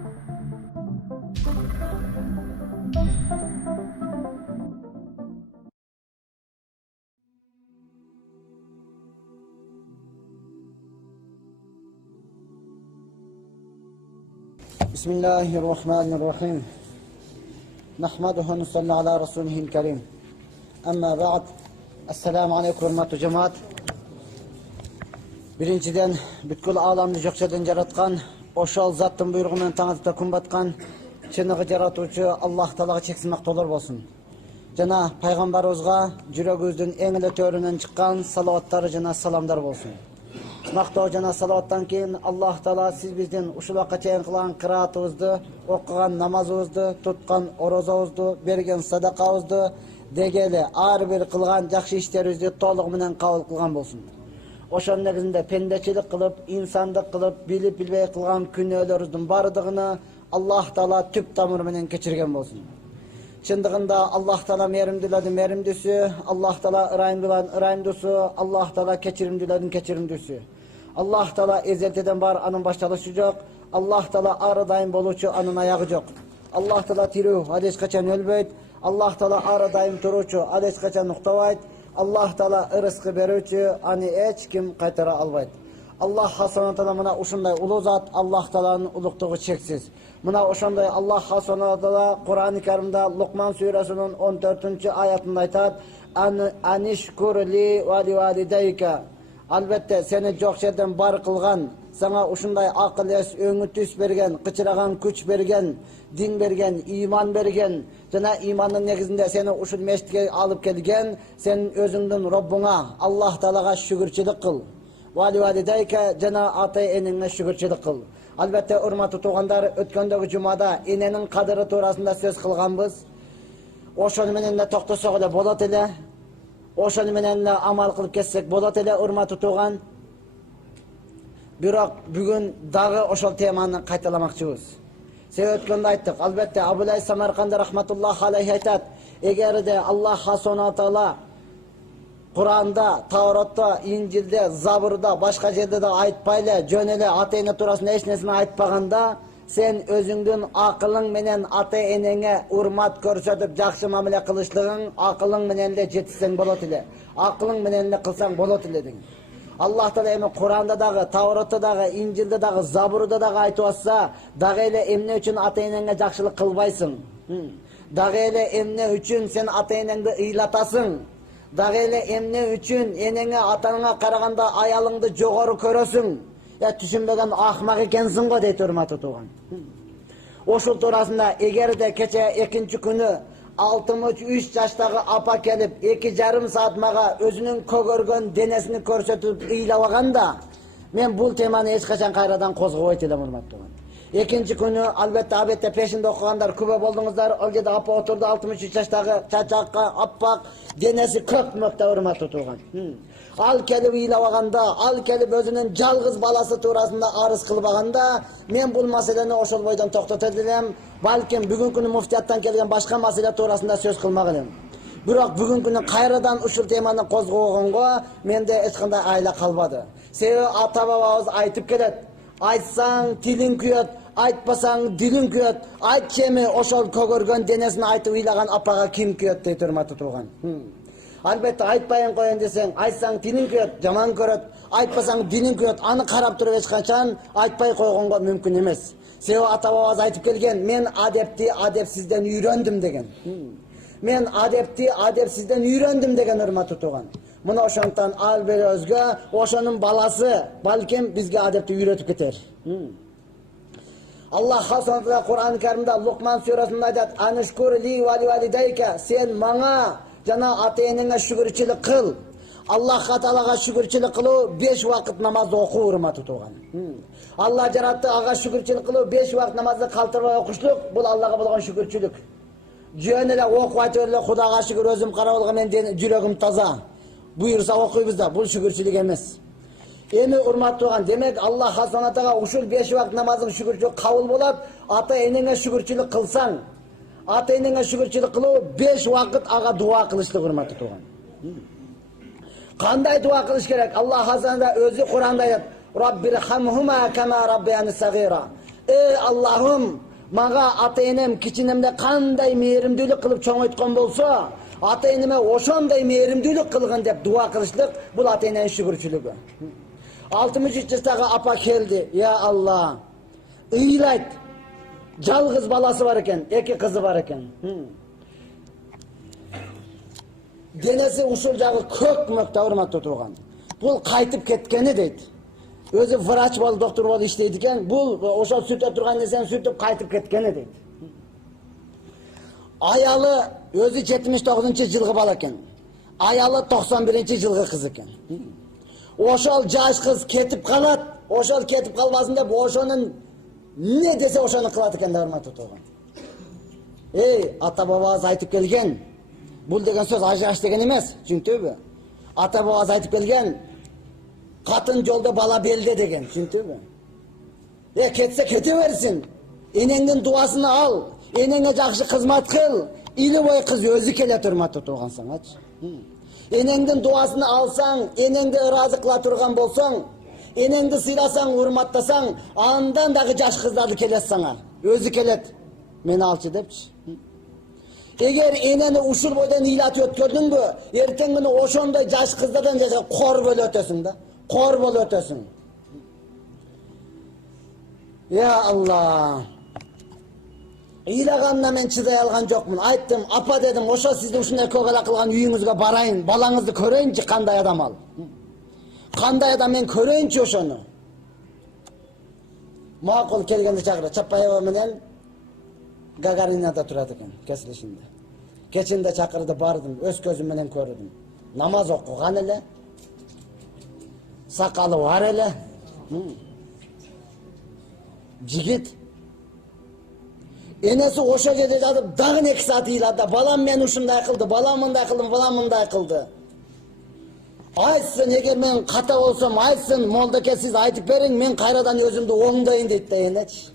بسم الله الرحمن الرحيم نحمده ونصلي على رسوله الكريم أما بعد السلام عليكم hurmatly cemaat. Birinciden бүткүл аламды жокчодон жараткан, ошол заттын буйругу менен таңатта күн баткан чыныгы жаратуучу Аллах Таалага чексиз мактоолор болсун. Жана пайгамбарыбызга жүрөгүбүздүн эң эле төрүнөн чыккан салаваттары жана саламдар болсун. Мактоо жана салаваттан кийин Аллах Таала сиз биздин ушул вакытка чейин кылган кыраатыбызды, окуган намазыбызды, туткан орозобузду, берген садакабызды дегеле ар бир кылган жакшы иштерибизди толугу менен кабыл кылган болсун. Ошонун негизинде пендечилик кылып, инсандык кылып, билип билбей кылган күнөөлөрүбүздүн бардыгына Аллах Таала түп тамыры менен кечирген болсун. Чындыгында Аллах Таала мээримдүүлөрдүн мээримдүүсү, Аллах Таала ырайымдуулардын ырайымдуусу, Аллах Таала кечиримдүүлөрдүн кечиримдүүсү. Аллах Таала эзелтеден бар, анын башталышы жок. Аллах Таала ары дайым болуучу, анын аягы жок. Аллах Таала тирүү, ал эч качан өлбөйт. Аллах Таала ары дайым туруучу, ал эч качан уктабайт. Аллах Таала ырыскы берүүчү, аны эч ким кайтара албайт. Аллах Субхана Таала мына ушундай улуу зат, Аллах Тааланын улуктугу чексиз. Мына ошондой Аллах Субхана Таала Кур'ан-ы Каримде Лукман сүрөсүнүн 14-аятында айтат: "Анишкурли ва ливалидайка". Албетте сени жок жерден бар кылган, сага ушундай акыл эс, өңү түс берген, кычыраган күч берген, дин берген, иман берген, жана имандын негизинде сени ушул мешитке алып келген, сен өзүңдүн Роббуңа, Аллах Таалага шүгүрчүлүк кыл. Валидайка жана ата энеңе шүгүрчүлүк кыл. Албетте урматтуу туугандар, өткөндөгү жумада эненин кадыры туурасында сөз кылганбыз. Ошону менен эле токтосок эле болот эле. Ошону менен эле амал кылып кетсек болот эле, урматтуу тууган. Бирок бүгүн дагы ошол теманы кайталамакчыбыз. Себеп өткөндө айттык. Албетте Абулай Самарканды рахматуллах алейхи айтат: эгерде Аллах Субхана Таала Кур'анда, Тавратта, Инжилде, Забурда, башка жерде да айтпайлы, жөн эле ата эне туурасында эч нерсени айтпаганда, сен өзүңдүн акылың менен ата энеңе урмат көрсөтүп, жакшы мамиле кылышлыгың акылың менен эле жетишсең болот эле. Акылың менен эле кылсаң болот эле деген. Аллах Таала эми Кур'анда дагы, Тавратта дагы, Инжилде дагы, Забурда дагы айтып атса, дагы эле эмне үчүн ата энеңе жакшылык кылбайсың? Дагы эле эмне үчүн сен ата энеңди ыйлатасың? Дагы эле эмне үчүн энеңе атаңа караганда аялыңды жогору көрөсүң? Түшүнбөгөн акмак экенсиң го дейт урматтуу тууган. Ошол туурасында эгерде кече экинчи күнү 63 жаштагы апа келип 2,5 саат мага өзүнүн көгөргөн денесин көрсөтүп ыйлабаганда, мен бул теманы эч качан кайрадан козгобойт элем урматтуу тууган. Экинчи күнү албетте пешинде окугандар күбө болдуңуздар. Ал жерде апа отурду, 63 жаштагы чачакка, аппак, денеси көк мөктө урматтуу тууган. Ал келип ыйлабаганда, ал келип өзүнүн жалгыз баласы туурасында арыз кылбаганда, мен бул маселени ошол бойдон токтотот элем. Балким бүгүнкү күнү муфтияттан келген башка маселе туурасында сөз кылмак элем. Бирок бүгүнкү күнү кайрадан ушул теманы козгогонго менде эч кандай айла калбады. Себеби ата бабабыз айтып келет: айтсаң тилиң күйөт, айтпасаң дилиң күйөт. Айтчы эми ошол көгөргөн денесин айтып ыйлаган апага ким күйөт дейт урматтуу тууган. Албетте айтпайын коеюн десең, айтсаң тилиң күйөт, жаман көрөт, айтпасаң дилиң күйөт. Аны карап туруп эч качан айтпай койгонго мүмкүн эмес. Себеби ата бабабыз айтып келген: мен адепти адепсизден үйрөндүм деген. Мен адепти адепсизден үйрөндүм деген урматтуу тууган. Мына ошондон ал бир өзгө, ошонун баласы балким бизге адепти үйрөтүп кетер. Аллах Субхана Таала Кур'ан-ы Каримде Лукман сүрөсүндө айтат: "Анишкурли ва ливалидайка", сен мага жана ата энеңе шүгүрчүлүк кыл. Аллахка Таалага шүгүрчүлүк кылуу 5 вакыт намазды окуу урматтуу тууган. Алла жаратты, ага шүгүрчүлүк кылуу 5 вакыт намазды калтырбай окушлук, бул Аллага болгон шүгүрчүлүк. Жөн эле окуп айтып эле Кудайга шүгүр, өзүм карап алган, мен жүрөгүм таза. Буйрса окуйбуз да, бул шүгүрчүлүк эмес. Эми урматтуу тууган, демек Аллах Субхана Таала ушул 5 вакыт намаздын шүгүрчүлүк кабыл болот. Ата энеңе шүгүрчүлүк кылсаң, ата энеңе шүгүрчүлүк кылуу 5 вакыт ага дуа кылыштык урматтуу тууган. Кандай дуа кылыш керек? Аллах Субхана өзү Кур'анда айтат: "Раббирхамхума кама раббияни сагира". Allah'ım, mağa ata-enem kiçinemde kanday mehrimdүүлүk kılıp çoğoytkon bolsa, ata-eneme oşonday mehrimdүүлүk kılgın dep dua kılışlık, bul ata-enenin şükürçülügü. 63 yaştagı apa keldi. Ya Allah, ıylayt. Жалгыз баласы бар екен, 2 кызы бар екен. Денесі ушул жагы көк мөктө урматтуу турган. Бул кайтып кеткени дейт. Өзү врач болуп, доктор болуп иштейт экен. Бул ошол сүйтөп турган нерсени сүйтүп кайтып кеткени дейт. Аялы өзү 79-жылгы бала экен. Аялы 91-жылгы кыз экен. Ошол жаш кыз кетип калат. Ошол кетип калбасын деп ошонун не десе ошону кылат экен да урматтуу турган. Ата бабабыз айтып келген. Бул деген сөз ажыраш деген эмес, түшүнүктүбү? Ата бабабыз айтып келген. Катын жолдо бала белде деген, түшүнүктүбү? Кетсе кете берсин. Энеңдин дуасын ал. Энеңе жакшы кызмат кыл. Или бой кыз өзү келет урматтуу тургансаңачы. Энеңдин дуасын алсаң, энеңди ыраазы кыла турган болсоң, энеңди сыйласаң, урматтасаң, андан дагы жаш кыздарды келет саңа. Өзү келет. Мени алчы депчи. Эгер энени ушул бойдон ыйлатып өткөрдүңбү, эртең күнү ошондой жаш кыздардан жашап кор болуп өтөсүң да. Кор болуп өтөсүң. Я Алла. Ыйлаганына мен чыдай алган жокмун. Айттым, апа дедим, ошо сиздин ушундай көк ала кылган үйүңүзгө барайын, балаңызды көрөйүнчү кандай адам ал. Кандай адам мен көрөйүнчү ошону. Макул келгенде чакырып, Чапаева менен Гагаринада турат экен, кесилишинде. Кечинде чакырды, бардым, өз көзүм менен көрдүм. Намаз окуган эле. Сакалы бар эле. Жигит. Энеси ошо жерде жатып, дагы 2 саат ыйлады. Балам мен ушундай кылды, балам мындай кылды, балам мындай кылды. Айтсын, эгер мен ката болсом, айтсын, молдоке сиз айтып бериң, мен кайрадан өзүмдү оңдойын дейт да энечи.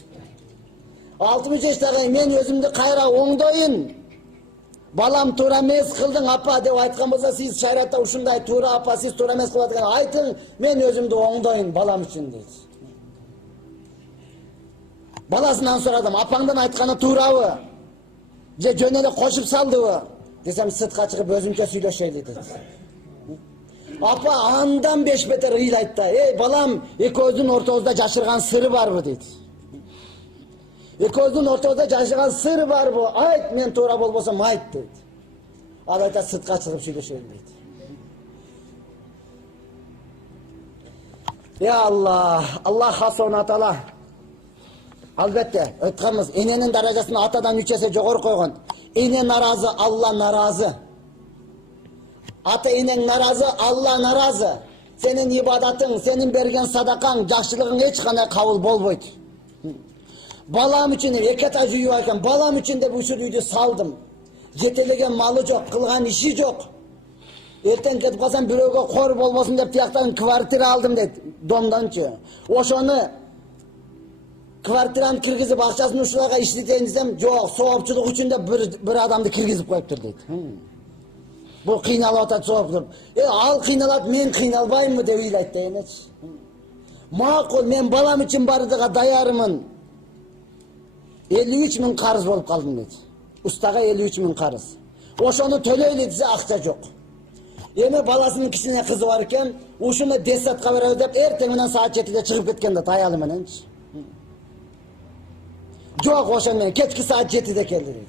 60 жаштагы мен өзүмдү кайра оңдойын. Балам туура эмес кылдың апа деп айткан болсо, сиз шариатта ушундай туура апа, сиз туура эмес кылып аткан, айтың, мен өзүмдү оңдойын балам үчүн дейт. Баласынан сурадым, апаңдын айтканы туурабы? Же жөн эле кошуп салдыбы? Десем, сыртка чыгып өзүнчө сүйлөшөйлү дейт. Апа андан 5 бетер ыйлайт да. Балам, экөөбүздүн ортобузда жашырган сыры барбы дейт. Экөөбүздүн ортобузда жашырган сыр барбы? Айт, мен туура болбосом айт дейт. Ал айтат, сыртка чыгып сүйлөшөйлү дейт. Я Аллах, Аллах Субхана таала албетте айтканбыз, эненин даражасын атадан 3 эсе жогору койгон. Эне наразы, Алла наразы. Ата энең наразы, Алла наразы. Сенин ибадатың, сенин берген садакаң, жакшылыгың эч кандай кабыл болбойт. Балам үчүн 2 этаж үй бар экен, балам үчүн деп ушул үйдү салдым. Жетелеген малы жок, кылган иши жок. Эртең кетип калсам бирөөгө кор болбосун деп тияктан квартира алдым дейт, домдончу. Ошону квартираны киргизип акчасын ушуларга иштетейин десем, жок, соопчулук үчүн деп бир адамды киргизип коюптур дейт. Бул кыйналып атат соопчулук. Ал кыйналат, мен кыйналбаймынбы деп ыйлайт да энечи. Макул, мен балам үчүн бардыга даярмын. 53 000 карыз болуп калдым дейт. Устага 53 000 карыз. Ошону төлөйлү десе акча жок. Эми баласынын кичине кызы бар экен, ушуну детсадка беребиз деп эртең менен саат 7-де чыгып кеткен да аялы мененчи. Жок, ошо менен кечки саат 7-де келди дейт.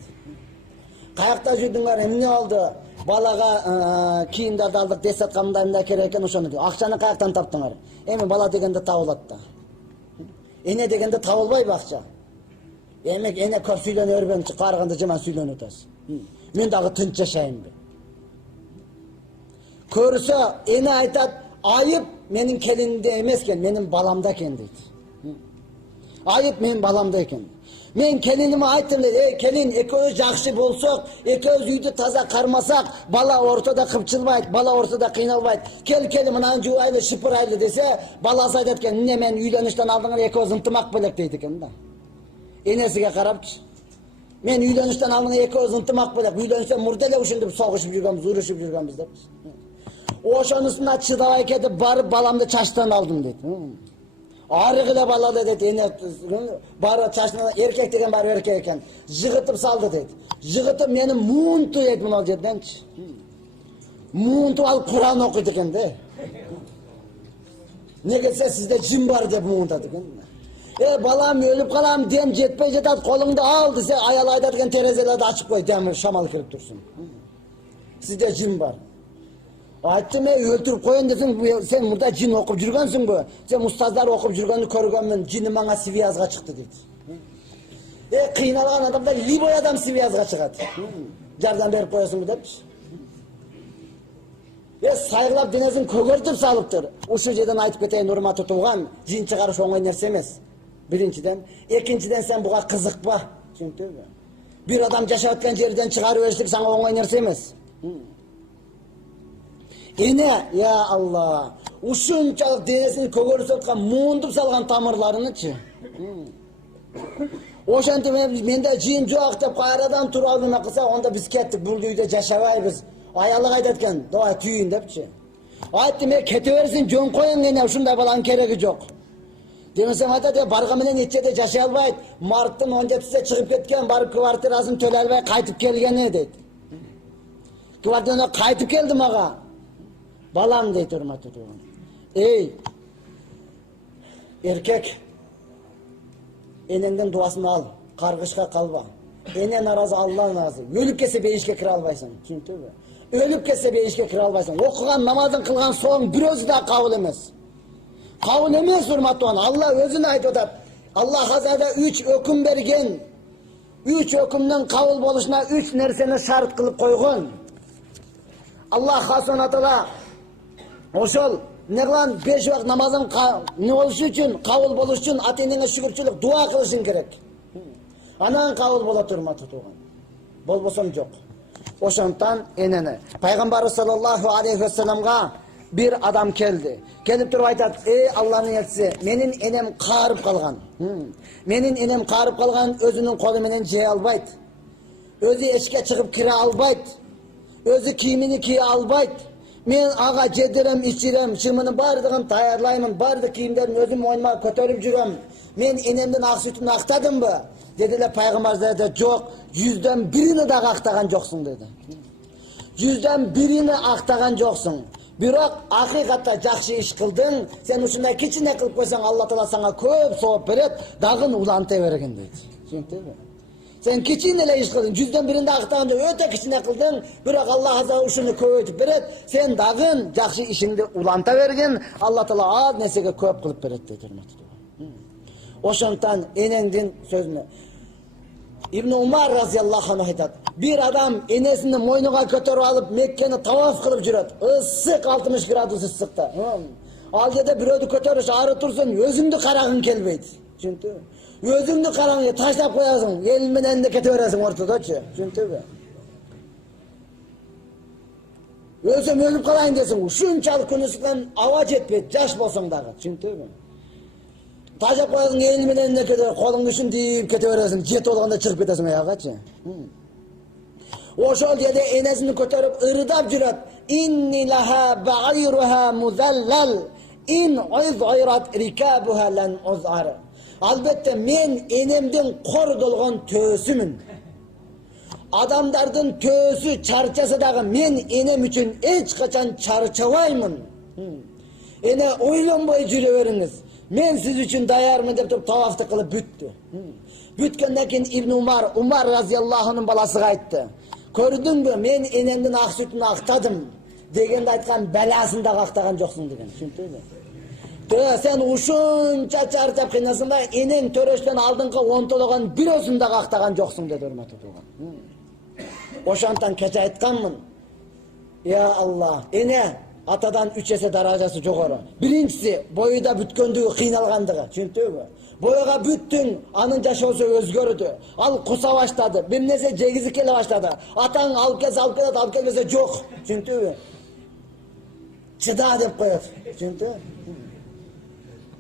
Каякта жүрдүңөр, эмне болду? Балага кийимдерди алдык, детсадка мындай керек экен, ошону дейт. Акчаны каяктан таптыңар? Эми бала дегенде табылат да. Эне дегенде табылбайбы акча? Эми эне көп сүйлөнө өрбөңчү, карыганда жаман сүйлөнүп атасыз. Мен дагы тынч жашайынбы? Көрсө, эне айтат, айып менин келинимде эмес экен, менин баламда экен дейт. Айып менин баламда экен. Мен келиниме айттым дейт, келин, экөөбүз жакшы болсок, экөөбүз үйдү таза кармасак, бала ортодо кыпчылбайт, бала ортодо кыйналбайт. Кел, мынаны жуайлы, шыпырайлы десе, баласы айтат экен, эмне мен үйлөнүштөн алдыңар, экөөбүз ынтымак белек дейт экен да. Энесиге карапчы. Мен үйлөнүштөн алдыңар, экөөбүз ынтымак белек, үйлөнүштөн мурда эле ушинтип согушуп жүргөнбүз, урушуп жүргөнбүз деп. Ошонусуна чыдабай кетип барып баламды чачтан алдым дейт. Arıgıla baladı dedi. Ene bari çaşına erkek degen bari erkek eken. Jıgıtıp saldı dedi. Jıgıtıp meni muuntu dedi bunu al derdençi. Muuntu al Kur'an okuydu eken de. Ne gelse sizde cin var dep muuntadı eken. Balam ölüp kalam dem jetpey jetat kolungda al dese ayal aydat eken terezelerdi açıp koy demir şamal kirip dursun. Sizde cin var. Aytdım öldürüp koyun desin sen burada cin okup жүргөнсүң bu. Sen ustazlar okup жүргөнү көргөнмүн cini manga связга çıktı dedi. Kıynalan adamlar liboy adam связга çıkat. Jardan berip koyasың bu depçi. Saygılap denesin kөгөрtüp salıptır. Uşu жерден айтып кетейин урматтуу тууган, cin чыгарыш оңой нерсе эмес. Birinciden, ikinciden sen buga kızıkpa. Çünkü bir adam yaşap ötken жерден çıkarıp eşlik sana oңой нерсе эмес. Ene ya Allah, uşunçalık denesini kөгөрүп atkan, muundup salgan tamırlarını-çı. Oşanti mende cin joq dep kayradan turalına kılsa, onda biz kettik, bul uyda yaşabayбыз. Ayalı aydatken, doğa tüyün depçi. Ayttim keteversin, jön koyun ene, uşunday balanın keregi жоқ. Demesem aytadi, barga menen etçede yaşay albayt. Marttın 17'sine çıkıp ketken, barıp kvartirasını töle alбай kaytıp kelgeni dedi. Kvartirasına kaytıp keldim ağa. Balam deydi hurmatlı tuğan. Erkek, enenden duasını al, kargışka kalba. Ene narazı, Allah narazı. Ölüp kese beyişke kira albaysın. Ölüp kese beyişke kira albaysın. Okugan namazın kılgan soğun bir özü daha kabul emez. Kabul emez hurmatlı tuğan. Allah özünü ayt odat. Allah hazada 3 hüküm bergen. 3 hükümden kabul boluşuna 3 nerseni şart kılıp koygun. Allah hasonatala oşol ne kılan 5 vakit namazın ne oluşu için, kabul boluş için ata-enene şükürçülük dua kılışın gerek. Anan kabul bola turmatı tuğan. Bolboson yok. Oşontan enene. Peygamber sallallahu aleyhi ve sellem'ga bir adam geldi. Gelip durup aytat, Allah'ın elçisi, menin enem qarıp kalgan. Menin enem qarıp kalgan, özünün kolu menen jey albayt. Özü eşke çıkıp kire albayt. Özü kiyimini kiye albayt. Men ağa jederem, içirem, şımını bardığın tayarlayımın, bardı kiyimlerin özüm oynama kötörüp жүрем. Men enemden ak sütünü aktadım mı? Dediler Peygamber dedi, yok, 100'den birini de aktagan joksun dedi. 100'den birini aktagan joksun. Biroq hakikatta жақсы iş kıldın, sen uşunday kichine kılıp koysan Allah Taala sana köp soğup beret, dağın ulanta bergen dedi. Düşündün mü? Sen kichine iş kıldın, 100'den birinde aktagan öte kichine kıldın, biroq Allah Azza uşunu köpötüp beret, sen dağın жақсы işinde ulanta bergen, Allah Taala az nesege köp kılıp beret dedi. Oşontan enendin sözünü İbn Umar razıyallahu anh aytat. Bir adam enesini moynuga kötörüp alıp Mekke'ni tavaf kılıp жүрөт. Isık 60 gradus ısıkta. Al yerde birödü kötörüş arı tursun, özüңdü karagın kelbeydi. Çünkü özüңdü karagın taşlap koyasın, el menen de keteveresin ortadaçı. Çünkü özüm ölüp kalayın desin, şunçalık günüsünden avaç etmeydi, jaş bolsоң dagı. Çünkü taşlap koyasın, el menen de ketever, kolun düşün deyip keteveresin, jet olganda çıkıp ketesin ayağaçı. Oşol yerde enesini kötörüp ırıdap жүрөт. İnni laha ba'iruha muzallal. In uz'irat rikabuha lan uz'ar. Albatta men enemden korgolgon tösümün. Adamdardın tösü çarçası dağı men enem üçün hiç kaçan çarçabaymın. Ene oylonboy жүрөберіңiz. Men siz üçün dayarmın dep tavafты kılıp büttü. Bütkenden keyin İbn Umar razıyallahu anh'ın balası aytdı. Gördün mü men enemden ak sütünü aktadım degende aytkan belasını da aktagan joksun degen. Düşündün mü? Sen uşunça çarçap kıynasında enen töröşten aldыңкы 10 tolagan bir özünü de aktagan joksun dedi hurmatlı tuğan. Oşantan keçe aytkanmın. Ya Allah, ene atadan 3 есе darajası jogorу. Birincisi boyuda bütkөндүгү kıynalgandığı. Düşündün mü? Boyaga büttün, anın jaşoosу özgördü. Al kusa başladı, bir nese jegizi kele başladı. Ataң alıp kelmese jok. Düşündün mü? Çıda dep koyot. Düşündün mü?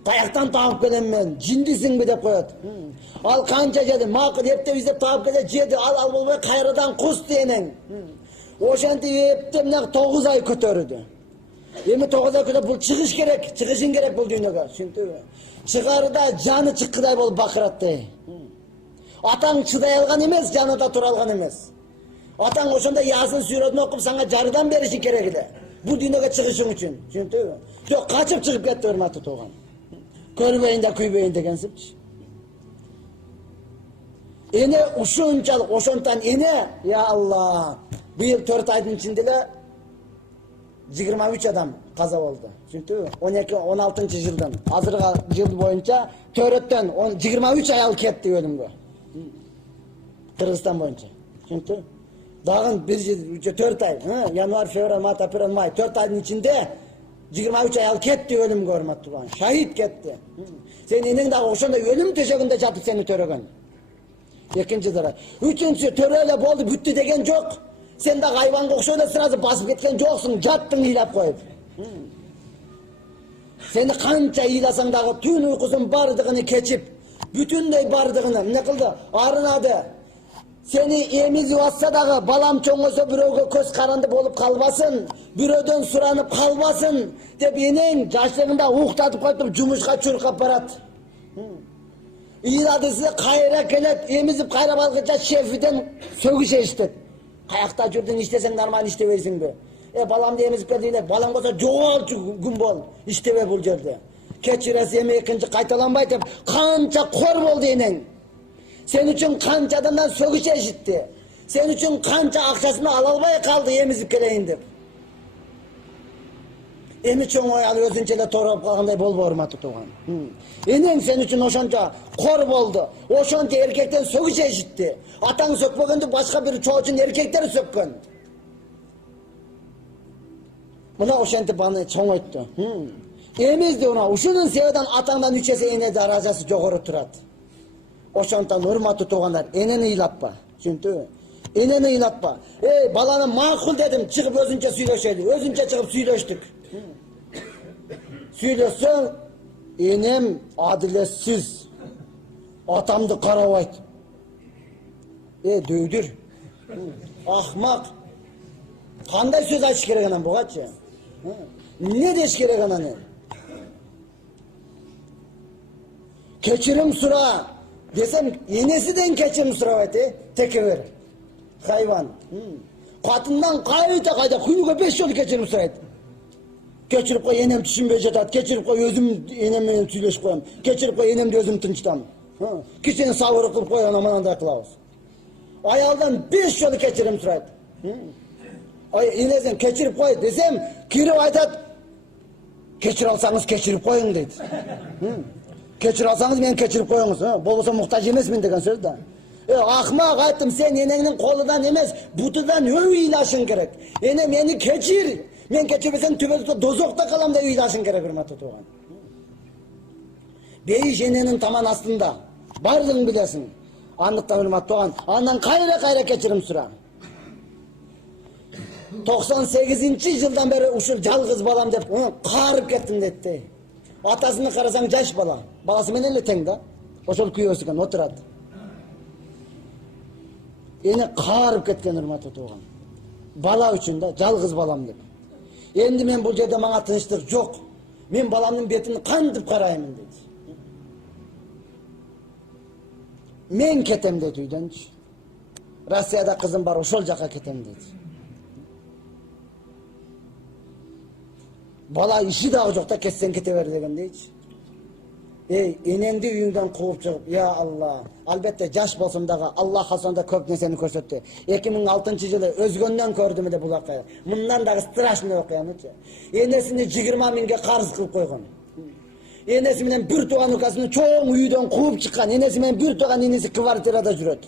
Tayaktan tağıp gelen men, jindisin mi dep koyot. Al kança jedi, makı dep izep tağıp gele jedi, al bolbay kayradan kus diyenen. Oşanti eptemne 9 ay kötörüdü. Emi 9 ay kötörüp bul çıkış gerek, çıkışın gerek bul dünyaya. Düşündün mü? Чыгарда жаны чыккыдай болуп бакыратты. Атаң чыдай алган эмес, жанында тура алган эмес. Атаң ошондо Ясын сүрөтүн окуп сага жардам бериши керек эле. Бул дүйнөгө чыгышың үчүн, түшүндүңбү? Жок, качып чыгып кетти, урматтуу тууган. Көрбөйүн да күйбөйүн дегенсипчи. Эне ушунчалык, ошондон эне, я Алла, быйыл 4 айдын ичинде эле 23 адам каза болду. Түшүндүңбү? 12-16 жылдан азыркы жыл боюнча төрөттөн 23 аял кетти өлүмгө. Кыргызстан боюнча. Түшүндүңбү? Дагы 4 ай, январь, февраль, март, апрель, май 4 айдын ичинде 23 аял кетти өлүмгө, урматтуу тууган. Шахит кетти. Сен энең дагы ошондой өлүм төшөгүндө жатып сени төрөгөн. Экинчи дара. Үчүнчүсү төрө эле болду, бүттү деген жок. Сен дагы айванга окшой эле сразу басып кеткен жоксуң, жаттың ыйлап коюп. Сени канча ыйласаң дагы түн уйкусун бардыгын кечип, бүтүндөй бардыгын эмне кылды? Арынады. Seni emizip atsa dağı balam çoğunsa büröge köz karandı bolup kalbasın, bürödön suranıp kalbasın dep enen jaşlığında uğtatıp koyup jumuşka çurkap barat. İladısı kayra kelet emizip kayra balgıca şefiden sөгүş eşitет. Kayakta jurdun iştesen normal iştebeysin be. Balam da emizip geldiğinde balam olsa joğalçı gün bol iştebe bul jerde. Keçiresi emi ekinci kaytalanbay dep kança kor boldu enen. Sen üçün kança adamdan sөгүş eşitti. Sen üçün kança akçasını alalbay kaldı emizip geleyin dep. Emi çoğun oyalı özünçele torap kalgандай bolbo urmаттуу tууган. Eneң sen üçün oşonça kor boldu. Oşonça erkekten sөгүş eşitti. Ataң sökpөгөндү başka bir çoğuçun erkekler sökkön. Mına oşentip bana çoğun öttü. Emizdi ona. Uşunun sebeden ataңdan 3 есе ene darajасы jogorу турат. Oşontan urmаттуу tуугандар, eneni ыйлатпа. Түшүндүңбү? Eneni ыйлатпа. Баланы макул dedim, çıkıp özünçe süйлөшели. Özünçe çıkıp süйлөштүк. Süйлөсөң, enem adiletsiz. Atamdı karabayt. Döydür. Ahmak. Kanday söz açış gerek anan bugaçı? Ne deş gerek anan? Keçirim sura. Desem yenesinden keçirim sura eti. Tekever. Hayvan. Katından kayda kuyuga 5 yolu keçirim sura eti. Keçirip koy enem düşünbey jatat. Keçirip koy özüm enemle süйлөшүп koyam. Keçirip koy enemde özüm tınçtam. Kişinin savırı kılıp koy ona mananda kılavuz. Ayaldan 5 yolu keçirim sura eti. Enesen keçirip koy desem kirip aytat. Keçir alsanız keçirip koyun deydi. Keçir alsanız men keçirip koyunuz. Bolboso muhtaç emesmin degen söz da. Ahmak ayttım, sen enеңнің қолыдан емес, бұтыдан ыйлашың керек. Ене мені keçir. Men keçirбесем түбөлүктө дозокто калам деп ыйлашың керек, урматтуу тууган. Бейиш эненин таман астында. Бардығын билесиң. Андыктан урматтуу тууган, андан кайра keçirim сура. 98-жылдан бери ушул жалгыз балам деп каарып кеттим депти. Атасыны карасаң жаш бала. Баласы менен эле тең да. Ошол күйөөсү экен, отурат. Эне каарып кеткен, урматтуу тууган. Бала үчүн да, жалгыз балам деп. Энди мен бул жерде мага тынчтык жок. Мен баламдын бетин кантип караймын деди. Мен кетем деди үйдөнчү. Россияда кызым бар, ошол жака кетем деди. Bala işi daha çok da kessen ketever degen deyçi. Enеңди үйүңдөн кууп чыгып, ya Allah. Albatta жаш болсом дагы Аллах Хасанда көп нерсени көрсөттү. 2006-жылы өзгөндөн көрдүм эле бул акыя. Мындан дагы страшный окуянычы. Энесини 20 миңге карыз кылып койгон. Энеси менен бир тууган укасын чоң үйдөн кууп чыккан. Энеси менен бир тууган энеси квартирада жүрөт.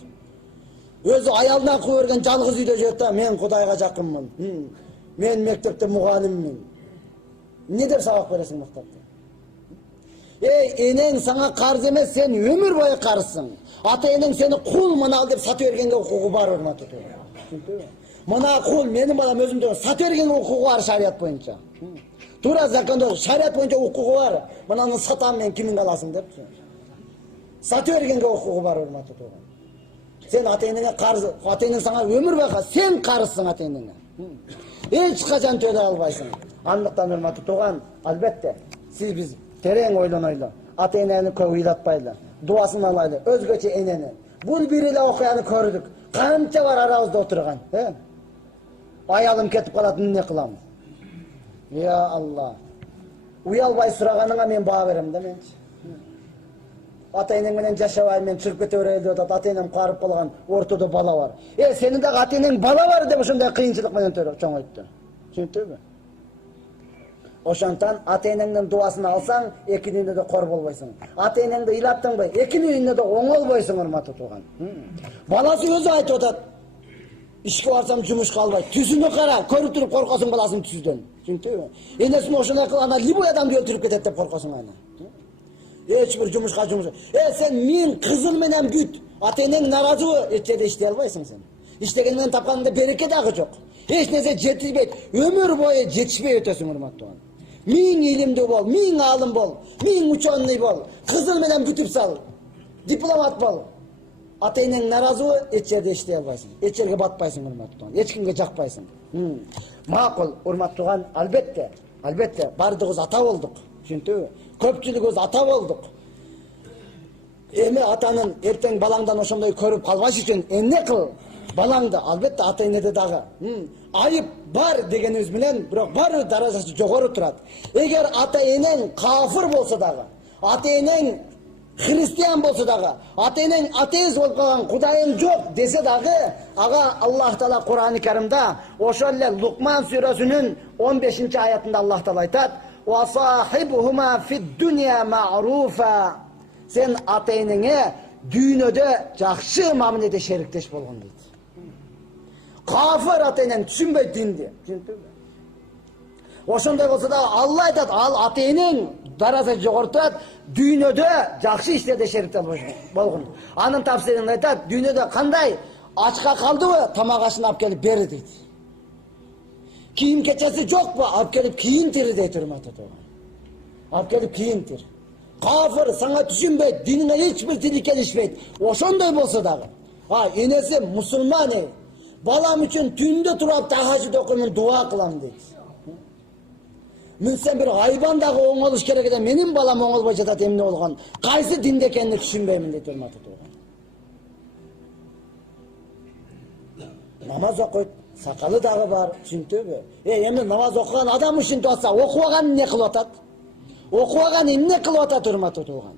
Өзү аялынан кууп берген жалгыз үйдө жүрөт да, мен Кудайга жакынмын. Мен мектепте мугалиммин. Ne der sabak veresin muhtarda? Enең sana karz emez, sen ömür boyu karızsın. Ata enең seni kul mına deyip satı vergenge hukuku var urmаттуу tууган. Mına kul, benim balam özümde satı vergenge hukuku var şariat boyunca. Tura zakanda şariat boyunca hukuku var. Mınanı satan men kimin kalasın deyip. Satı vergenge hukuku var urmаттуу tууган. Sen ata enеңe karız, ata enең sana ömür boyu sen karızsın ata enеңe. Hiç kaçan töle albaysın. Anlıktan urmаттуу tууган, albatta siz biz tereң ойлонойлу. ата-энени көп ыйлатпайлы. Дуасын алайлы. Өзгөчө энени. Бул бир эле окуяны көрдүк. Канча бар арабызда отурган, Аялым кетип калат, эмне кылам? Я Алла. Уялбай сураганыңа мен баа берем да менчи. Ата-энең менен жашабай мен чыгып кете берели деп атат. Ата-энем карып калган, ортодо бала бар. Сенин дагы ата-энең бала бар деп ошондой кыйынчылык менен чоңойтту. Түшүндүңбү? Ошондон ата-энеңдин дуасын алсаң, эки дүйнөдө да кор болбойсуң. Ата-энеңди ыйлаттыңбы, эки дүйнөдө да оңолбойсуң, урматтуу тууган. Баласы өзү айтып атат. Ишке барсам жумушка албайт. Түзүнө кара, көрүп туруп коркосуң баласын түздөн. Түшүндүңбү? Энесин ошондой кылганда любой адамды өлтүрүп кетет деп коркосуң аны. Эч бир жумушка сен мен кызыл менен бүт. Ата-энең наразыбы? Эч жерде иштей албайсың сен. Иштеген менен тапканыңда береке дагы жок. Эч нерсе жетишпейт. Өмүр бою жетишпей өтөсүң, урматтуу. Миң илимдүү бол, миң алым бол, миң ученый бол, кызыл менен бүтүп сал, дипломат бол. Ата-энең наразыбы? Эч жерде иштей албайсың. Эч жерге батпайсың, урматтуу. Эч кимге жакпайсың. Макул, урматтуу, албетте, бардыгыбыз ата болдук. Түшүндүңбү? Көпчүлүгүбүз ата болдук. Эми атанын эртең балаңдан ошондой көрүп калбаш үчүн эмне кыл? Балаңды, албетте ата-энеде дагы айып бар дегенибиз менен, бирок баары даражасы жогору турат. Эгер ата-энең кафыр болсо дагы, ата-энең христиан болсо дагы, ата-энең атеист болуп калган, Кудайың жок десе дагы, ага Аллах Таала Кур'ан-ы Каримде ошол эле Лукман сүрөсүнүн 15-аятында Аллах Таала айтат: "Ва сахибухума фид-дунья ма'руфа." Сен ата-энеңе дүйнөдө жакшы мамиледе шериктеш болгон дейт. Кафыр ата-энең түшүнбөйт динди. Түшүндүңбү? Ошондой болсо да Алла айтат, ал ата-энең даражасы жогортат, дүйнөдө жакшы иштерде шериктеш болгон. Анын тафсиринде айтат, дүйнөдө кандай ачка калдыбы, тамак ашын алып келип бери дейт. Кийим кечеси жокпу, алып келип кийинтир дейт, урматтуу тууган. Алып келип кийинтир. Кафыр саңа түшүнбөйт, диниңе эч бир тили келишпейт. Ошондой болсо дагы, энеси мусулман, балам үчүн түндө туруп тахажжуд окуймун, дуа кылам дейт. Сен бир айбан дагы оңолуш керек экен, менин балам оңолбой жатат, эмне болгон? Кайсы динде экенин түшүнбөймүн дейт, урматтуу тууган. Намаз окуйт, сакалы дагы бар, түшүндүңбү? Эми намаз окуган адам ушинтип атса, окубаган эмне кылып атат? Окубаган эмне кылып атат, урматтуу тууган?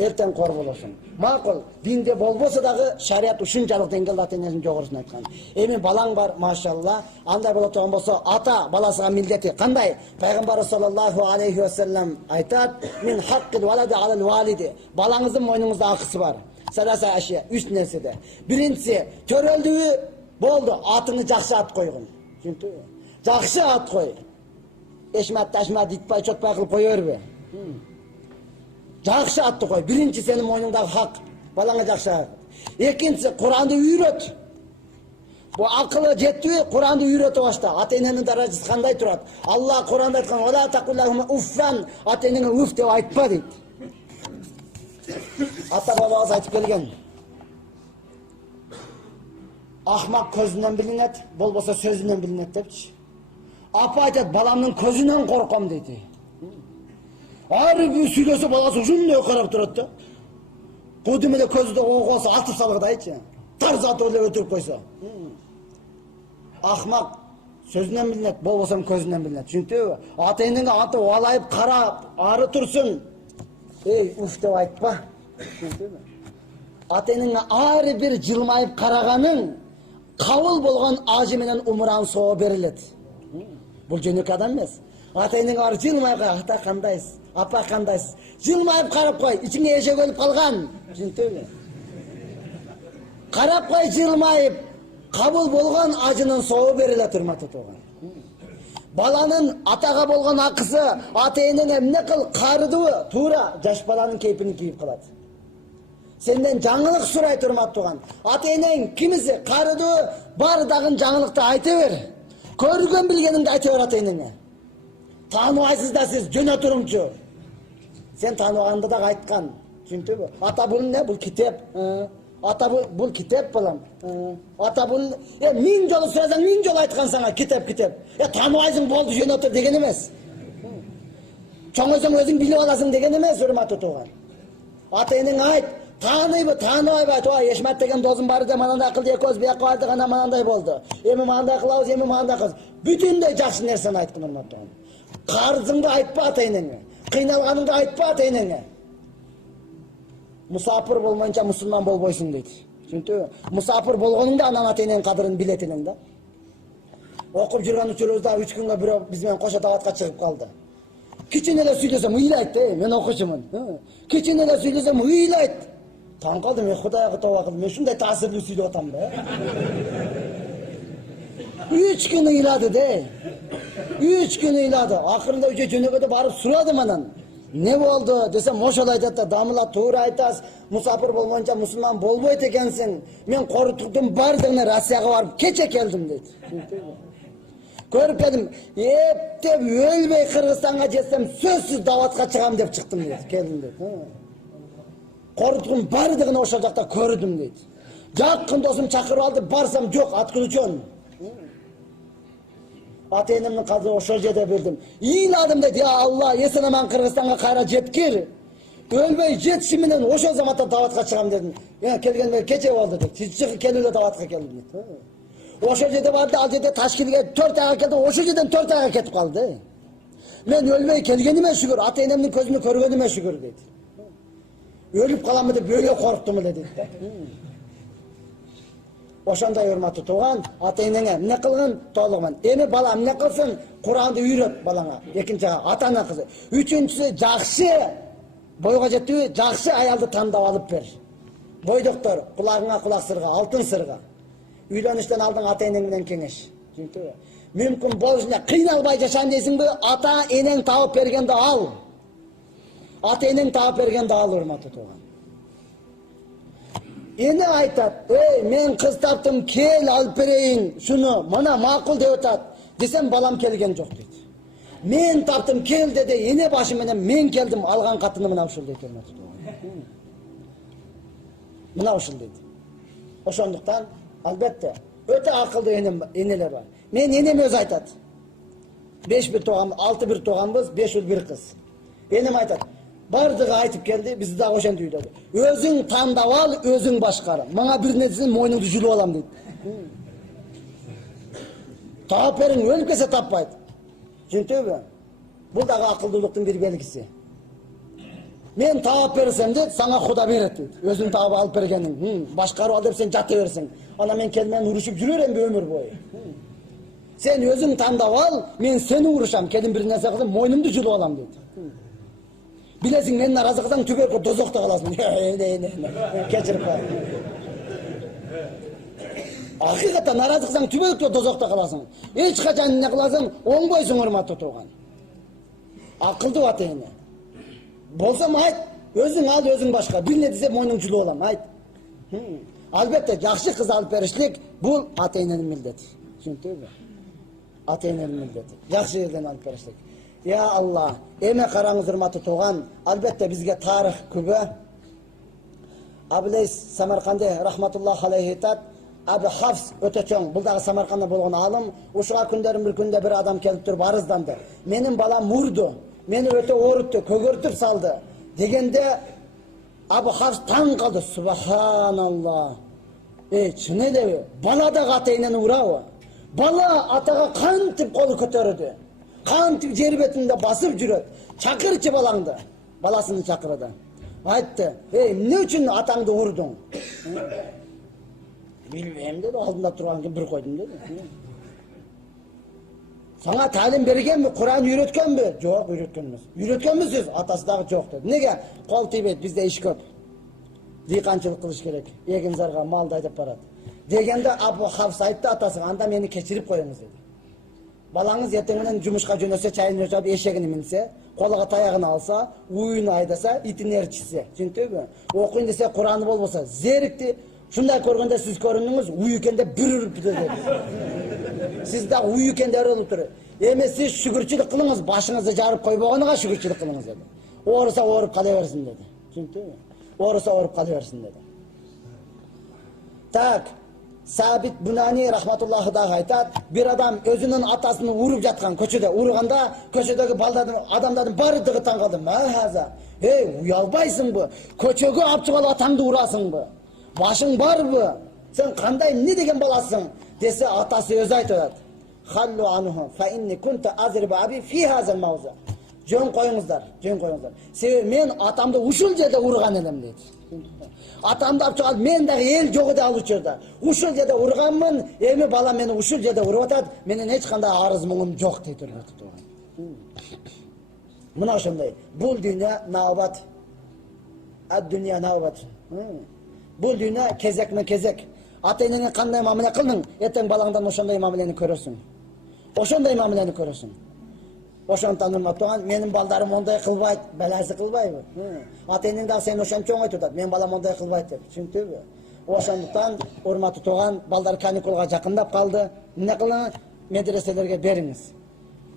Эртең кор болосуң. Макул, динде болбосо дагы шарият ушунчалык деңгээлде ата-энесин жогорусун айткан. Эми балаң бар, машалла, андай боло турган болсо, ата баласына милдети кандай? Пайгамбар саллаллаху алейхи ва саллям айтат: "Мин хаккил валади алал валиди." Балаңыздын мойнуңузда акысы бар. Саласа ашия, 3 нерседе. Биринчиси, төрөлдүбү? Болду, атыңы жакшы ат койгун. Түшүндүңбү? Жакшы ат кой. Эшмат ташмат итпай чотпай кылып кое бербе. Жакшы атты кой. Биринчи сенин мойнуңдагы хак. Балаңа жакшы ат. Экинчиси, Куранды үйрөт. Бу акылы жеттиби? Куранды үйрөтө башта. Ата-эненин даражасы кандай турат? Алла Куранда айткан: "Вала тaqullahum uffan." Ата-энеңе уф деп айтпа дейт. Ата бабабыз айтып келген. Ахмак көзүнөн билинет, болбосо сөзүнөн билинет депчи. Апа айтат, баламдын көзүнөн корком дейт. Ар бир сүйлөсө баласы ушундай карап турат да. Кудум эле көзүдө окуса атып салгыдайчы. Тарзат эле өтүрүп койсо. Ахмак сөзүнөн билинет, болбосо көзүнөн билинет. Түшүндүңбү? Ата-энеңе атып алайып карап, ары турсун. Уф деп айтпа. Түшүндүңбү? Ата-энеңе ар бир жылмайып караганың кабыл болгон ажы менен умуран соо берилет. Бул жөнөкөй адам эмес. Ата-энеңе бар жылмайып, ата кандайсыз? Апа кандайсыз? Жылмайып карап кой, ичиңе эшек өлүп калган. Түшүндүңбү? Карап кой жылмайып, кабыл болгон ажынын соо берилет, урматтуу тууган. Баланын атага болгон акысы, ата-энең эмне кыл, карыдыбы? Туура, жаш баланын кейпин кийип калат. Сенден жаңылык сурайт, урматтуу тууган. Ата-энең кимиси карыдыбы? Бар дагы жаңылыкты айта бер. Көргөн билгениңди айта бер ата-энеңе. Тааныбайсыз да сиз, жөнө туруңчу. Сен тааныбаганда дагы айткан. Түшүндүңбү? Ата бул эмне? Бул китеп. Ата бул китеп балам. Ата бул 1000 жолу сурасаң 1000 жолу айткан сага китеп. Тааныбайсың, болду, жөнө тур деген эмес. Чоңойсоң өзүң билип аласың деген эмес, урматтуу тууган. Ата-энең айт, тааныбы, тааныбайбы айт. Ой, Эшмат деген досум бар да манандай кылды, экөөбүз бияка бардык, ана манандай болду. Эми мындай кылабыз, эми мындай кылабыз. Бүтүндөй жакшы нерсени айткын, урматтуу тууган. Карызыңды айтпа ата-энеңе. Кыйналганыңды айтпа ата-энеңе. Мусапыр болмойнча мусулман болбойсуң дейт. Түшүндүңбү? Мусапыр болгонуңда анан ата-энеңдин кадырын билет элең да. Окуп жүргөн учурубузда 3 күнгө бирөө биз менен кошо даватка чыгып калды. Кичине эле сүйлөсөм ыйлайт, мен окуучумун. Кичине эле сүйлөсөм ыйлайт. Таң калдым, мен Кудайга тоба кылдым. Мен ушундай таасирлүү сүйлөп атам да. 3 күн ыйлады де. 3 күн ыйлады. Акырында үчө жөнөгөдө барып сурадым анан. Не болду десем, ошол айтат да, дамыла туура айтасыз. Мусапыр болмойнча мусулман болбойт экенсиң. Мен корутуктун бардыгына Россияга барып кече келдим дейт. Көрүп келдим, эптеп өлбөй Кыргызстанга жетсем сөзсүз даватка чыгам деп чыктым дейт. Келдим дейт. Корутуктун бардыгын ошол жакта көрдүм дейт. Жакын досум чакырып алды, барсам жок, аткылычон. Ата-энемдин кадырын ошол жерде билдим. Ыйладым дейт, я Алла, эсен-аман Кыргызстанга кайра жеткир. Өлбөй жетиши менен ошол заматта даватка чыгам дедим. Келгенде кече болду дейт. Чыгып келип эле даватка келдим дейт. Ошол жерде барды, ал жерде Ташкилге 4 айга келди, ошол жерден 4 айга кетип калды. Мен өлбөй келгениме шүгүр, ата-энемдин көзүнө көргөнүмө шүгүр дейт. Өлүп каламбы деп өлө корктум эле дейт. Ошондой урматтуу тууган, ата-энеңе эмне кылгын толугун. Эми бала эмне кылсын? Куранды үйрөт балаңа. Экинчи ата-ана кызы. Үчүнчүсү жакшы бойго жетүү, жакшы аялды тандап алып бер. Бойдоктор, кулагыңа кулак сырга, алтын сырга. Үйлөнүштөн алдың ата-энең менен кеңеш. Түшүндүңбү? Мүмкүн болушунча кыйналбай жашайм дейсиңби? Ата-энең таап бергенди ал. Ата-энең таап бергенди ал, урматтуу тууган. Эне айтат, мен кыз таптым, кел алып берейин, шуну, мана макул деп атат. Десем балам келген жок дейт. Мен таптым, кел деди, эне башы менен мен келдим, алган катыны мына ушул дейт, урматтуу тууган. Мына ушул дейт. Ошондуктан, албетте, өтө акылдуу энелер бар. Мен энем өзү айтат. 5 бир тууган, 6 бир тууганбыз, 5 ұл 1 кыз. Энем айтат. Бардыгы айтып келди, биз дагы ошентип үйлөдү. Өзүң тандап ал, өзүң башкар. Мага бир нерсени мойнуңду жүлүп алам дейт. Таап бериң, өлүп кетсе таппайт. Түшүндүңбү? Бул дагы акылдуулуктун бир белгиси. Мен таап берсем дейт, сага Куда берет дейт. Өзүң таап алып бергениң, башкарып ал деп сен жата берсең. Ана мен келмен урушуп жүрөр эмби өмүр бою. Сен өзүң тандап ал, мен сени урушам, келин бир нерсе кылсам, мойнумду жүлүп алам дейт. Билесиң, мен наразы кылсаң түбөлкө дозокто каласың. Кечирип кой. Акыйкатта наразы кылсаң түбөлкө дозокто каласың. Эч качан эмне кыласың, оңбойсуң, урматтуу тууган. Акылдуу ата-эне. Болсам айт, өзүң ал, өзүң башка. Бир не десе мойнуң жүлүп алам, айт. Албетте, жакшы кыз алып беришлик бул ата-эненин милдети. Түшүндүңбү? Ата-эненин милдети. Жакшы жерден алып беришлик. Я Алла, эме караңыз, урматтуу тууган, албетте бизге тарых күбө. Абулейс Самарканди рахматуллах алейхи айтат, Абу Хафс өтө чоң, бул дагы Самарканда болгон алым, ушуга күндөрдүн бир күндө бир адам келип туруп арызданды. Менин балам урду, мени өтө оорутtu, көгөртүп салды. Дегенде Абу Хафс таң калды, субханалла. Чын элеби? Бала дагы ата-энени урабы? Бала атага кантип колу көтөрдү? Кантип жер бетинде басып жүрөт? Чакырчы балаңды. Баласын чакырды. Айтты, эмне үчүн атаңды урдуң? Билбейм деди, алдында турган бир койдум деди. Сага талим бергенби, Куран үйрөткөнбү? Жок, үйрөткөн эмес. Үйрөткөнбүсүз? Атасы дагы жок деди. Неге? Кол тийбейт, бизде иш көп. Дыйканчылык кылыш керек. Эгин зарга малды айдап барат. Дегенде Абу Хафс айтты атасына, анда мени кечирип коюңуз деди. Балаңыз эртең менен жумушка жөнөсө, чайын жап, эшегин минсе, колуга таягын алса, уюну айдаса, итин ээрчисе, түшүндүңбү? Окуйн десе, Кураны болбосо, зерикти, шундай көргөндө сиз көрүндүңүз, уй экенде бир уруп бүтөт. Сиз да уй экенде өрөлүп туруп. Эми сиз шүгүрчүлүк кылыңыз, башыңызды жарып койбогонуга шүгүрчүлүк кылыңыз деди. Ооруса ооруп кала берсин деди. Түшүндүңбү? Ооруса ооруп кала берсин деди. Так, Sabit Bunani rahmatullahi da aytat, bir adam özünün atasını vurup жатқан көчөдө, урганда көчөдөгү балдардын, адамдардын бардыгы таң калды. Махаза. Эй, уялбайсыңбы? Көчөгө алып чыгып атаңды урасыңбы? Башың барбы? Сен кандай эмне деген баласың? Десе атасы өзү айтат. Халлу анху фа инни кунта азрибу аби фи хазал мауза. Жөн коюңуздар, жөн коюңуздар. Себеби мен атамды ушул жерде урган элем дейт. Атамды алып чыгып мен дагы эл жогу да алып жерде. Ушул жерде урганмын, эми балам мени ушул жерде уруп атат, менин эч кандай арыз муңум жок дейт. Мына ошондой. Бул дүйнө наабат. Ад-дүйнө наабат. Бул дүйнө кезекме кезек. Ата-энеңе кандай мамиле кылдың, эртең балаңдан ошондой мамилени көрөсүң. Ошондой мамилени көрөсүң. Ошондон урматтаган, менин балдарым мондай кылбайт, баласы кылбайбы? Ата-энең дагы сени ошончо оңойтат, мен балам мондай кылбайт деп, түшүндүңбү? Ошондуктан урматтуу тууган, балдар каникулга жакындап калды. Эмне кылыңыз? Медреселерге бериңиз.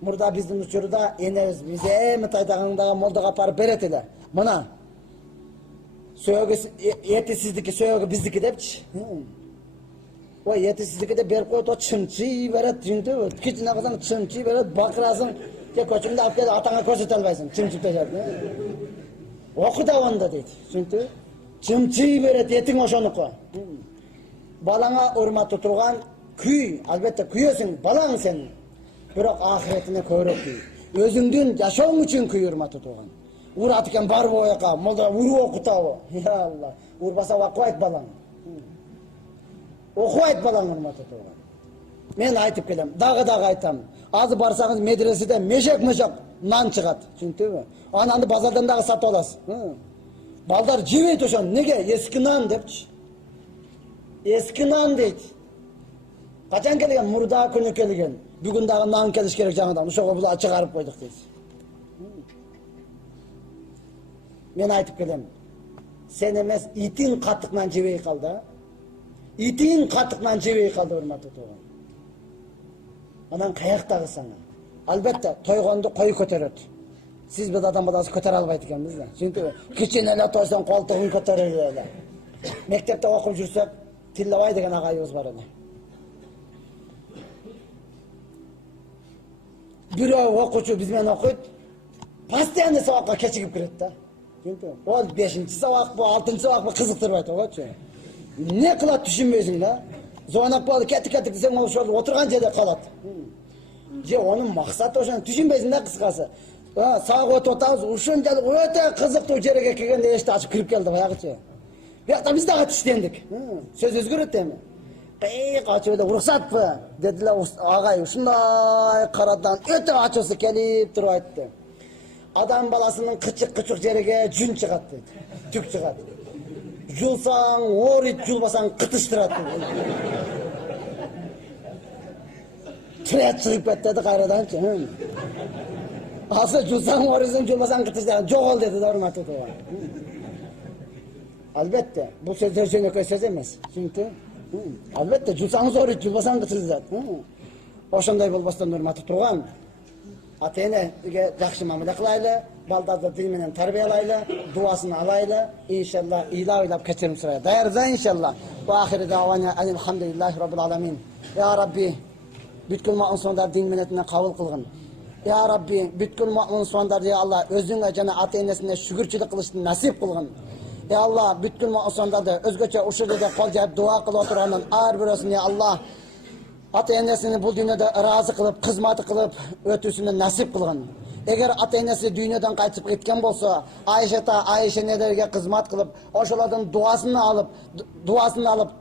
Мурда биздин учурда энебиз бизе эми тайдагандагы молдого апарып берет эле. Мына сөөгү эти сиздики, сөөгү биздики депчи. Ой, эти сиздики деп берип коет, чымчый берет, түшүндүңбү? Кичине кылсаң чымчый берет, бакырасың. Тек көчүңдү алып келип атаңа көрсөтө албайсың, чымчып ташат. Оку да онда дейт, түшүндүңбү? Чымчый берет, этиң ошонуку. Балаңа урматтуу турган күй, албетте күйөсүң, балаң сен. Бирок ахиретине көбүрөөк күй. Өзүңдүн жашооң үчүн күй, урматтуу турган. Урат экен барбы ояка, молда уруп окутабы? Я Алла, урбаса окубайт балаң. Окубайт балаң, урматтуу турган. Мен айтып келем, дагы айтам. Азыр барсаңыз медреседе мешек-мешек нан чыгат, түшүндүңбү? Ананды базардан дагы сатып аласыз. Балдар жебейт ошону. Неге? Эски нан депчи. Эски нан дейт. Качан келген? Мурда күнү келген. Бүгүн дагы нан келиш керек жаңадан. Ошого бул чыгарып койдук дейт. Мен айтып келем. Сен эмес, итин каттык нан жебей калды. Итин каттык нан жебей калды, урматтуу тууган. Анан каяктагы саңа. Албетте, тойгонду кой көтөрөт. Сиз биз адам баласы көтөрө албайт экенбиз да. Чүнкү кичине эле тойсоң колтугун көтөрөлү эле. Мектепте окуп жүрсөк, Тиллабай деген агайыбыз бар эле. Бирөө окуучу биз менен окуйт, постоянно сабакка кечигип кирет да. Чүнкү ол 5-чи сабак бу, 6-чы сабак бу кызыктырбайт огочу. Не кылат түшүнбөйсүң да. Звонок болду, кетти десең ошол отурган жерде калат. Же онун максаты ошону түшүнбөйсүң да, кыскасы. Сабак өтүп атабыз, ушунчалык өтө кызыктуу жерге келгенде эшикти ачып кирип келди баягычы. Биякта биз дагы түштөндүк. Сөз өзгөрөт эми. Кыйык ачып эле уруксатпы дедилер агай, ушундай карадан өтө ачуусу келип туруп айтты. Адам баласынын кычык жерге жүн чыгат дейт. Түк чыгат. Жулсаң, орит, жулбасаң кытыштырат. Тирет чыгып кетти кайраданчы. Азыр жулсаң, орисиң, жулбасаң кытыштырат. Жогол деди да, урматтуу тууган. Албетте, бул сөздөр жөнөкөй сөз эмес. Түшүндүңбү? Албетте, жулсаңыз орит, жулбасаң кытыштырат. Ошондой болбостон, урматтуу тууган, ата-энеге жакшы мамиле кылайлы, балдарды дил менен тарбиялайлы, дуасын алайлы, иншалла, ыйлап кечирим сурайлы. Даярбыз иншалла. Ва ахири давана алхамдулиллахи rabbil alamin. Ya Rabbi, бүткүл му'мин дин менен кабыл кылгын. Ya Rabbi, бүткүл му'мин ya Allah, өзүңө жана ата-энесине шүгүрчүлүк кылышты насип кылгын. Ya Allah, бүткүл му'мин өзгөчө ушул жерде кол жаап дуа кылып отурганын ар бирөөсүн ya Allah ата-энесini бул дүйнөдө ыраазы кылып, кызматы кылып өтүүсүнө насип кылган. Эгер ата-энеси дүйнөдөн кайтып кеткен болсо, Айшенелерге кызмат кылып, ошолордун дуасын алып,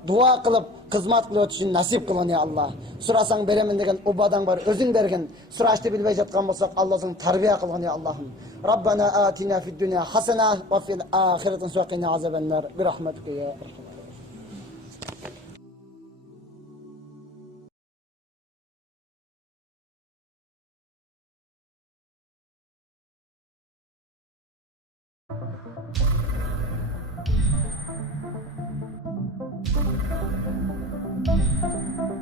дуа кылып, кызмат кылып өтүшүн насип кылган ya Allah. Сурасаң беремин деген убадаң бар, өзүң берген. Сурашты билбей жаткан болсок, Аллахың тарбия кылган ya Allah'ım. Rabbana atina fid dunya hasana wa fil akhirati hasanatan wa qina azaban nar. Bi rahmatika ya arhamar. Thank you.